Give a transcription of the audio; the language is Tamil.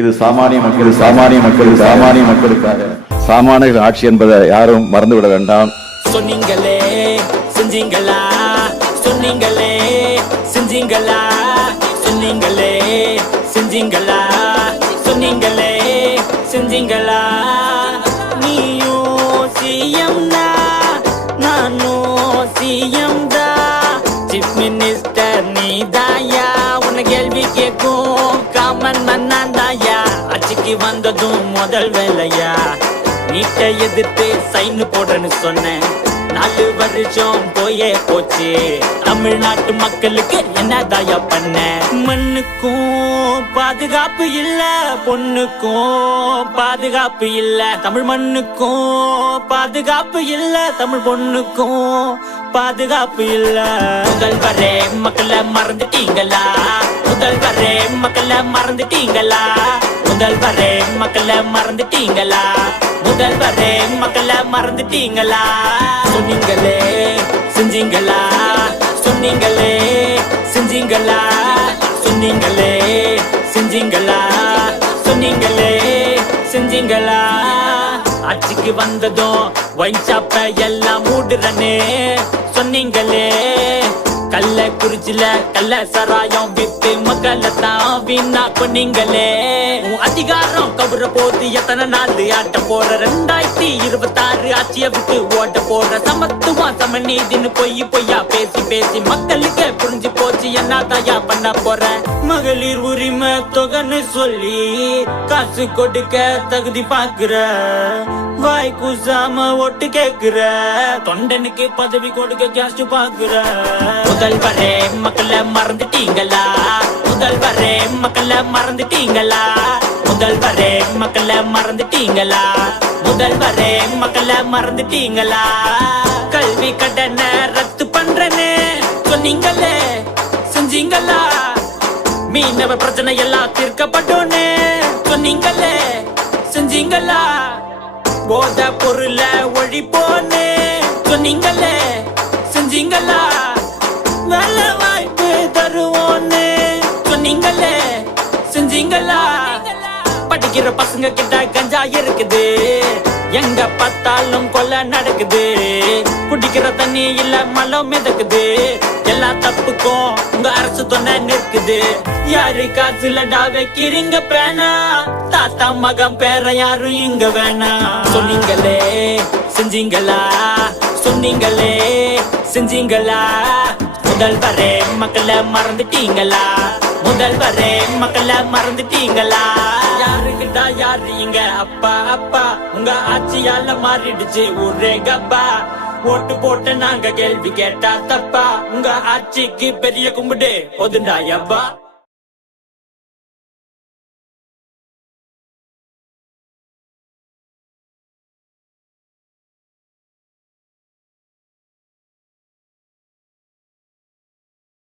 இது சாமானிய மக்கள் சாமானிய மக்கள் சாமானிய மக்களுக்காக. சாமானியர்கள் ஆட்சி என்பதை யாரும் மறந்துவிட வேண்டாம். சொன்னீங்களே செஞ்சீங்களா? சொன்னீங்களே செஞ்சீங்களா? சொன்னீங்களே செஞ்சீங்களா? சொன்னீங்களே செஞ்சீங்களா? நீயும் சிஎம் நானும் சிஎம் தான் சீஃப் மினிஸ்டர் நீதாயா? உன்னை கேள்வி கேட்கும். காமன் மன்னாந்தாயா தாயா வந்ததும் முதல் வேலையா? நீட்டை எதிர்த்து சைன் போடுறேன்னு சொன்னேன். நாலு வருஷம் போயே போச்சு. தமிழ்நாட்டு மக்களுக்கு என்ன தாயா பண்ண? மண்ணுக்கும் பாதுகாப்பு இல்ல பொண்ணுக்கும் பாதுகாப்பு இல்ல. தமிழ் மண்ணுக்கும் பாதுகாப்பு இல்ல தமிழ் பொண்ணுக்கும் பாதுகாப்பு இல்ல. முதல்வரே மக்களை மறந்துட்டீங்களா? முதல்வரே மக்களை மறந்துட்டீங்களா? முதல்வரே மக்களை மறந்துட்டீங்களா? முதல்வரே மக்களை மறந்துட்டீங்களா? சொன்னீங்களே செஞ்சீங்களா? சொன்னீங்களே செஞ்சீங்களா? சொன்னீங்களே செஞ்சீங்களா? சொன்னீங்களே செஞ்சீங்களா? ஆட்சிக்கு வந்ததும் ஒயின் ஷாப்ப எல்லாம் மூடுறனே சொன்னீங்களே. கல்ல குறிச்சில கல்ல சராயம் வித்து மக்களை தான் வீணா பண்ணீங்களே. அதிகாரம் கவுற போது எத்தனை நாள் ஆட்ட போற? ரெண்டாயிரத்தி இருபத்தி ஆறு ஆட்சியை விட்டு ஓட்ட போற? சமத்துவம் சமநீதின்னு பொய் பொய்யா பேசி பேசி மக்களுக்கு புரிஞ்சு போச்சு என்ன தயா பண்ண போற? மகளிர் உரிமை தொகைன்னு சொல்லி காசு கொடுக்க தகுதி பாக்குற வாய் குசாம ஒட்டு கேக்குற. தொண்டனுக்கு பதவி கொடுக்க கேஸ்ட் பாக்குற முதல்வரே மக்களை மறந்துட்டீங்களா? முதல்வரே மக்களை மறந்துட்டீங்களா? முதல்வரே மக்களை மறந்துட்டீங்களா? முதல்வரே மக்களை மறந்துட்டீங்களா? கல்வி கடனை ரத்து பண்றேன்னு சொன்னீங்களே செஞ்சீங்களா? மீனவ பிரச்சனை எல்லாம் தீர்க்கப்பட்டோன்னு சொன்னீங்களே செஞ்சீங்களா? போத பொருள ஒழிப்போன்னு சொன்னீங்களே செஞ்சீங்களா? நல்ல வாய்ப்பு தருவோன்னு சொன்னீங்களே செஞ்சீங்களா? படிக்கிற பசங்க கிட்ட கஞ்சா இருக்குது. எங்க பார்த்தாலும் கொலை நடக்குது. குடிக்கிற தண்ணி இல்ல மலம் மிதக்குது. எல்லா தப்புக்கும் உங்க அரசு துணை நிற்குது. யாரு டாவே வைக்கிறீங்க பேனா தாத்தா மகன் பேர யாரும் இங்க வேணா. சொன்னீங்களே செஞ்சீங்களா? சொன்னீங்களே செஞ்சீங்களா? முதல்வரே மக்களை மறந்துட்டீங்களா? முதல்வரே மக்களை மறந்துட்டீங்களா? யாருக்குதா யாரு இங்க? அப்பா அப்பா உங்க ஆட்சியால மாறிடுச்சு ஒரே கப்பா. ஓட்டு போட்டு நாங்க கேள்வி கேட்டா தப்பா. உங்க ஆட்சிக்கு பெரிய கும்பிடு ஒதுண்டா யப்பா